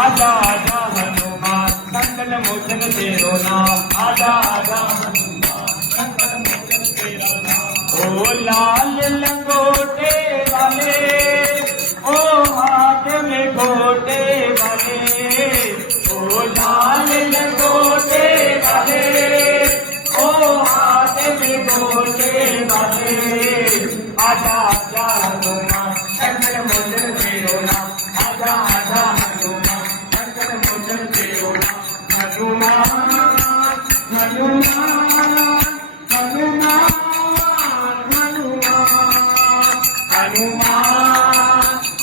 आजा आजा हनुमान संकट मोचन तेरो नाम आजा आजा हनुमान संकट मोचन तेरो नाम ओ लाल लंगोटे वाले ओ हाथ में गोटे वाले ओ लाल लंगोटे वाले ओ हाथ में गोटे वाले आजा आजा हनुमान संकट मोचन तेरो नाम आजा आजा हनुमान संकट मोचन तेरो नाम हनुमान हनुमान हनुमान हनुमान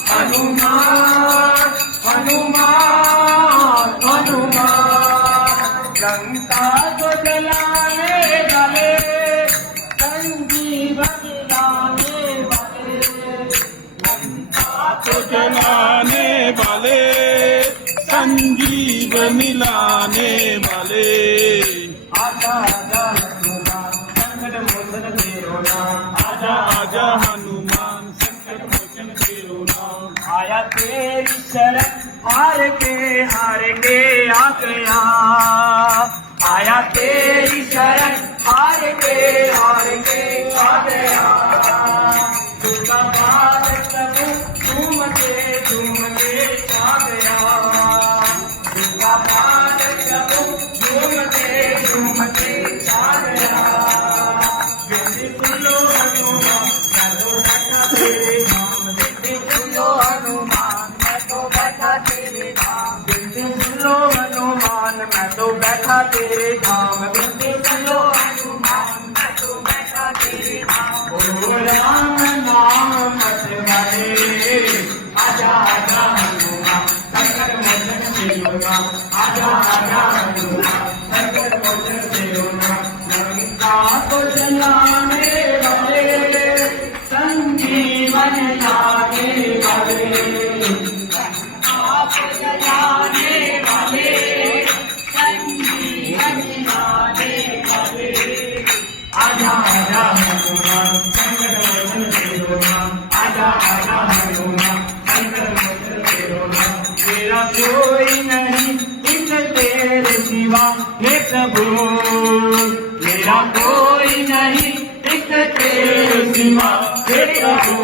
हनुमान हनुमान हनुमान लंका को जलाने वाले संजीवन लाने वाले लंका को जलाने वाले संजीवनी लाने वाले आजा आजा हनुमान संकट मोचन तेरो नाम आजा आजा हनुमान संकट मोचन तेरो नाम आया तेरी शरण हार के आ गया आया तेरी शरण हार के आ गया दुर्गा बाल प्रभु झूम के आ गया दुर्गा बाल प्रभु झूम के आ गया बिंदी सुनो हनुमान मैं तो बैठा तेरे नाम बिंदी सुनो हनुमान मैं तो बैठा तेरे धाम बिंदी सुनो हनुमान मैं तो बैठा तेरे धाम बिंदी सुनो हनुमान मैं तो बैठा तेरे धाम ओ राम नाम मत वाले आजा आजा हनुमान संकट मोचन तेरो नाम आजा आजा हनुमान संकट मोचन तेरो नाम लंका को जलाने वाले संजीवन लाने वाले लंका को जलाने वाले संजीवन लाने वाले आजा आजा हनुमान संकट मोचन तेरो नाम आजा आजा हनुमान संकट मोचन तेरो नाम तेरा कोई नहीं इन तेरे सिवा हे प्रभु मेरा कोई नहीं एक तेरे सिवा हे प्रभु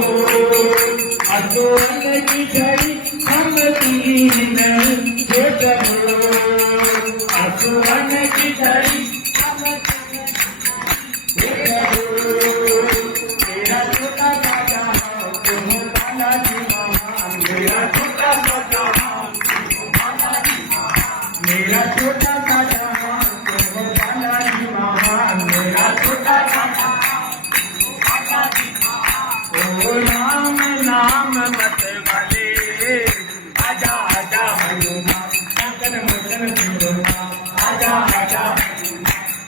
असुरन की छड़ी थमती नहीं हे प्रभु असुरन की छड़ी थमती हे प्रभु तेरा छोटा सा जहां तुम बालाजी महान मेरा छोटा सा जहां तुम बालाजी महान मेरा छोटा सा जहां तुम बालाजी महान मेरा छोटा सा जहां तुम बालाजी महान ओ राम नाम मत वाले आजा आजा हनुमान संकट मोचन तेरो नाम आजा आजा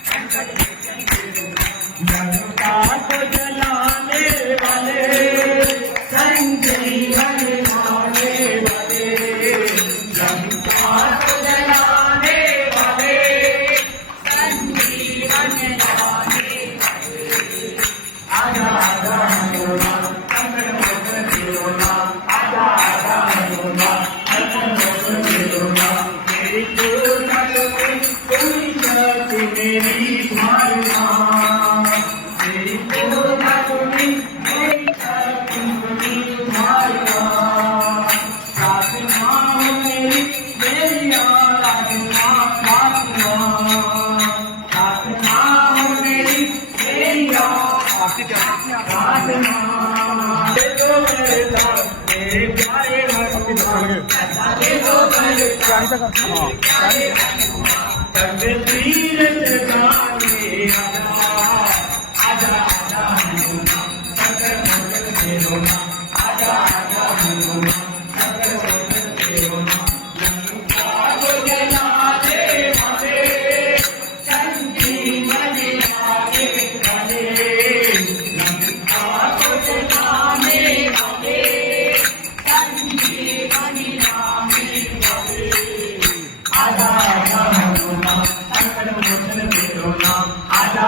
संकट मोचन तेरो नाम लंका को जलाने वाले संजीवन लाने वाले लंका को जलाने वाले संजीवन लाने वाले आजा आजा हनुमान संकट मोचन तेरो नाम आजा आजा हनुमान संकट मोचन तेरो नाम तेरी पूर्ण कोई शक्ति मेरी धारणा तेरी पूर्ण कोई शक्ति मेरी धारणा प्रार्थना मेरी आराधना प्रार्थना प्रार्थना मेरी प्रार्थना दे दो मेरे प्यारे हनुमान ऐसा दे दो मेरे प्यारे हनुमान तकदीर जगाने आजा आजा हनुमान संकट मोचन तेरो नाम आजा आजा हनुमान संकट मोचन तेरो नाम लंका को जलाने वाले संजीवन लाने वाले लंका को जलाने वाले संजीवन लाने वाले आजा आजा हनुमान संकट मोचन तेरो नाम आजा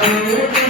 प्यारे